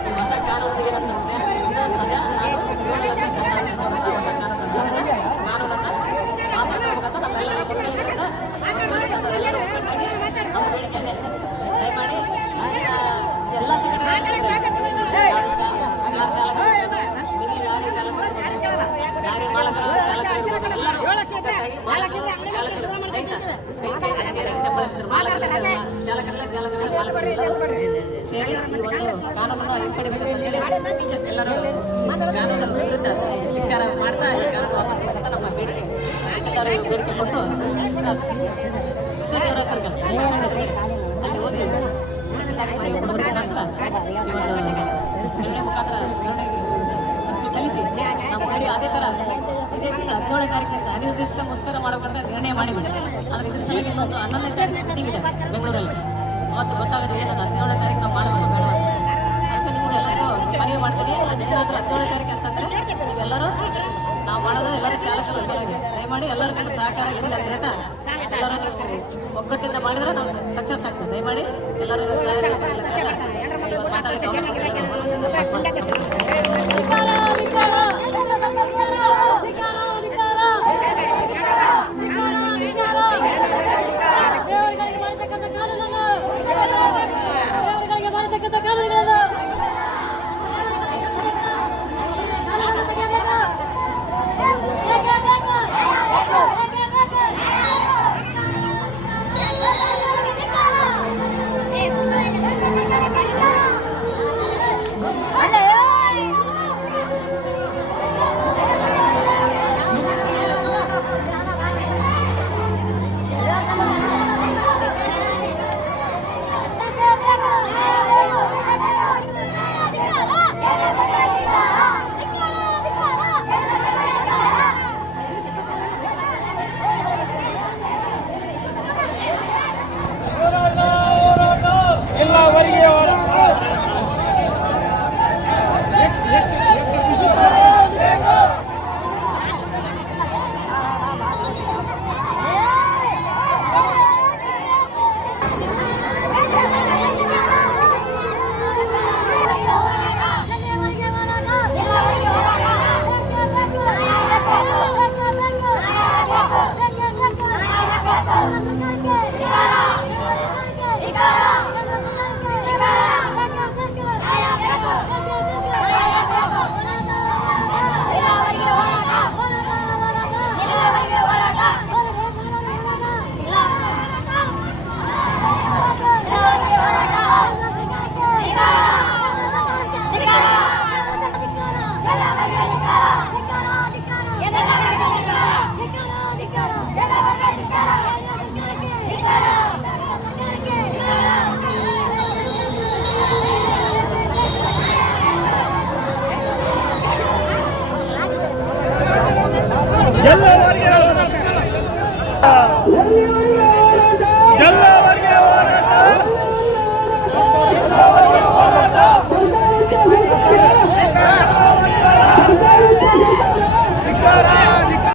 ಈ ಹೊಸ ಕಾನೂನು ಏನಂತಂದ್ರೆ ಸಜಾ ಹಾಗೂ ಏಳು ಲಕ್ಷ ವಿಧಿಸುವಂತ ಹೊಸ ಕಾನೂನು. ಕಾನೂನನ್ನ ವಾಪಸ್ ಹೋಗಬೇಕಂತ ನಮ್ಮೆಲ್ಲರೂ ಒಗ್ಗಟ್ಟಾಗಿ ನಮ್ಮ ಬೇಡಿಕೆ ಸೇರಿ ಈ ಒಂದು ಕಾನೂನನ್ನು ಹಿಂಪಡಿಬೇಕು ಹೇಳಿ ಎಲ್ಲರೂ ಈ ಕಾನೂನಿನ ವಿರುದ್ಧ ಧಿಕ್ಕಾರ ಮಾಡ್ತಾ ಈ ಕಾನೂನು ವಾಪಸ್ ನಮ್ಮ ಬೇಡಿಕೆ ಈ ಬೇಡಿಕೆ ಕೊಟ್ಟು ಅಲ್ಲಿ ಹೋಗಿ ಮುಖಾಂತರ ಸಲ್ಲಿಸಿ ನಮ್ಮ ಗಾಡಿ ಅದೇ ಥರ ಇದೇ ತಿಂಗಳ ಹದಿನೇಳನೇ ತಾರೀಕಿನಿಂದ ಅನಿರ್ದಿಷ್ಟ ಮುಷ್ಕರ ಮಾಡಬೇಕಂತ ನಿರ್ಣಯ ಮಾಡಿದ್ವಿ. ಆದರೆ ಇದ್ರ ಸಲುವಾಗಿ ಇನ್ನೊಂದು ಹನ್ನೊಂದನೇ ತಾರೀಕು ಮೀಟಿಂಗ್ ಇದೆ ಬೆಂಗಳೂರಲ್ಲಿ. ಅವತ್ತು ಗೊತ್ತಾಗುತ್ತೆ ಏನದು ಹದಿನೇಳನೇ ತಾರೀಕು ನಾವು ಮಾಡಬೇಕು ಬೇಡ ಅದಕ್ಕೆ ನಿಮ್ಗೆ ಎಲ್ಲರಿಗೂ ಮನವಿ ಮಾಡ್ತೀನಿ. ಅದೇನಾದ್ರೂ ಹದಿನೇಳನೇ ತಾರೀಕು ಅಂತಂದ್ರೆ ನೀವೆಲ್ಲರೂ ನಾವು ಮಾಡೋದು ಎಲ್ಲರೂ ಚಾಲಕರು ಸಲುವಾಗಿ. ದಯಮಾಡಿ ಎಲ್ಲರೂ ಕೂಡ ಸಹಕಾರ ಇರಲಿ ಅಂತ ಹೇಳ್ತಾ ಎಲ್ಲರೂ ಒಗ್ಗಟ್ಟಿಂದ ಮಾಡಿದ್ರೆ ನಾವು ಸಕ್ಸಸ್ ಆಗ್ತದೆ ದಯಮಾಡಿ ಎಲ್ಲರೂ ಸಹಕಾರ Canta, canta. 啊